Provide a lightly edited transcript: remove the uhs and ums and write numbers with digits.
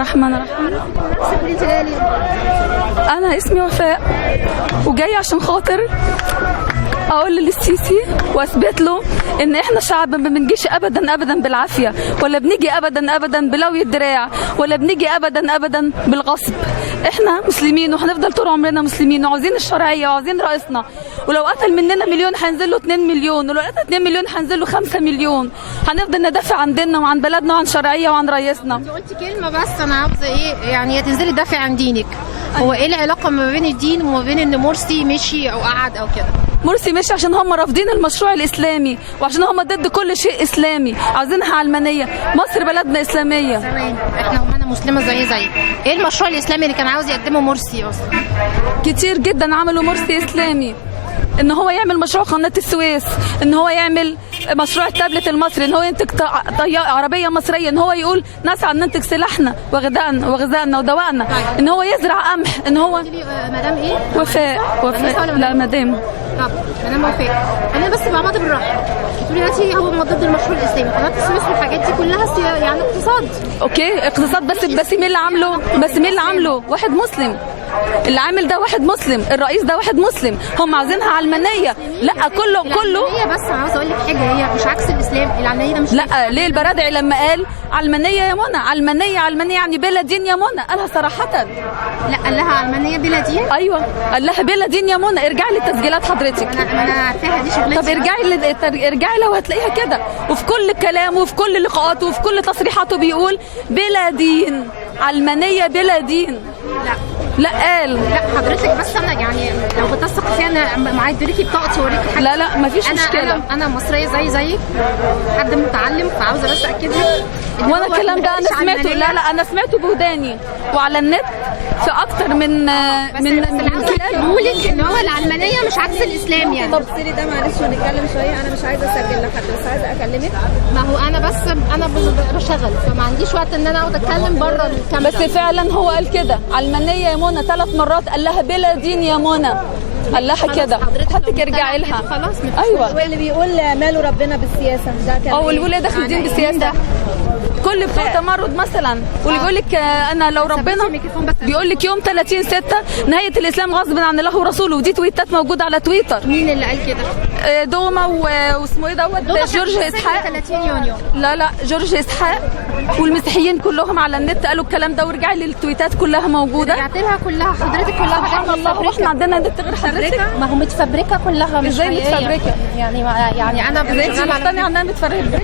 الرحمن الرحيم. أنا اسمي وفاء وجاي عشان خاطر أقول للسيسي وأثبت له إن إحنا شعب ما بنجيش أبدا أبدا بالعافية، ولا بنيجي أبدا أبدا بلوي الدراع، ولا بنيجي أبدا أبدا بالغصب. إحنا مسلمين وهنفضل طول عمرنا مسلمين وعاوزين الشرعية وعاوزين رئيسنا، ولو قتل مننا مليون هينزل له 2 مليون، ولو قتل 2 مليون هينزل له 5 مليون. هنفضل ندافع عن ديننا وعن بلدنا وعن شرعية وعن رئيسنا. انت قلتي كلمة بس أنا عاوزة إيه يعني تنزلي تدافعي عن دينك. هو إيه العلاقة ما بين الدين وما بين إن مرسي مشي أو قعد أو كده؟ مرسي مشي عشان هم رافضين المشروع الاسلامي وعشان هم ضد كل شيء اسلامي، عاوزينها علمانيه. مصر بلدنا اسلاميه. ثواني، احنا وانا مسلمه زي ايه المشروع الاسلامي اللي كان عاوز يقدمه مرسي اصلا؟ كتير جدا عملوا مرسي اسلامي، ان هو يعمل مشروع قناه السويس، ان هو يعمل مشروع التابلت المصري، ان هو ينتج عربيه مصريه، ان هو يقول نسعى ان ننتج سلاحنا وغذائنا ودوائنا، ان هو يزرع قمح، ان هو مدام ايه؟ وفاء. لا مدام. طب مدام وفاء، انا بس بعمل بالراحه. بتقولي دلوقتي هو ضد المشروع الاسلامي، قناه السويس والحاجات دي كلها يعني اقتصاد. اوكي اقتصاد، بس مين اللي عامله؟ مين اللي عامله؟ واحد مسلم. اللي عامل ده واحد مسلم، الرئيس ده واحد مسلم. هم عايزينها علمانيه. لا كله العلمانيه بس عاوزه اقول لك حاجه، هي مش عكس الاسلام. العلمانيه ده مش لا. ليه البرادعي لما قال علمانيه يا منى، علمانيه يعني بلا دين يا منى، قالها صراحه. لا قال لها علمانيه بلا دين. ايوه قال لها بلا دين يا منى. ارجعي للتسجيلات حضرتك. انا عارفاها دي شغلتي. طب ارجعي لو هتلاقيها كده، وفي كل كلامه وفي كل لقاءاته وفي كل تصريحاته بيقول بلا دين، علمانيه بلا دين. لا قال. لا حضرتك بس انا يعني لو بتثق فيها انا معايا اديكي بطاقتي واوريكي حاجه. لا مفيش مشكله. انا مصريه زيك، حد متعلم، فعاوزه بس اكد لك. وانا الكلام ده انا سمعته. لا انا سمعته بوداني وعلى النت في اكتر من بقولك ان هو العلمانيه مش عكس الاسلام يعني. طب سيري ده معلش ونتكلم شويه. انا مش عايزه اسجل لحد بس عايزه اكلمك. ما هو انا بشتغل فما عنديش وقت ان انا اقعد اتكلم بره الكاميرا. بس فعلا هو قال كده علمانيه يا منى 3 مرات، قال لها بلا دين يا منى، قال لها كده. حضرتك ارجعي لها. خلاص. ايوه. واللي بيقول ماله ربنا بالسياسه ده كان واللي بيقول ايه داخل الدين بالسياسه؟ كل بتوع تمرد مثلا، واللي بيقول لك انا لو ربنا بيقول لك يوم 30/6 نهايه الاسلام غصب عن الله ورسوله، ودي تويتات موجوده على تويتر. مين اللي قال كده؟ دوما واسمه ايه دوت جورج اسحاق. 30 يونيو. لا جورج اسحاق والمسيحيين كلهم على النت قالوا الكلام ده، ورجعي للتويتات كلها موجوده. رجعت لها كلها حضرتك كلها. سبحان الله. واحنا عندنا نت غير حضرتك؟ ما هو متفبركه كلها. مش ازاي متفبركه؟ يعني انا ازاي انت مقتنعه انها متفبركه؟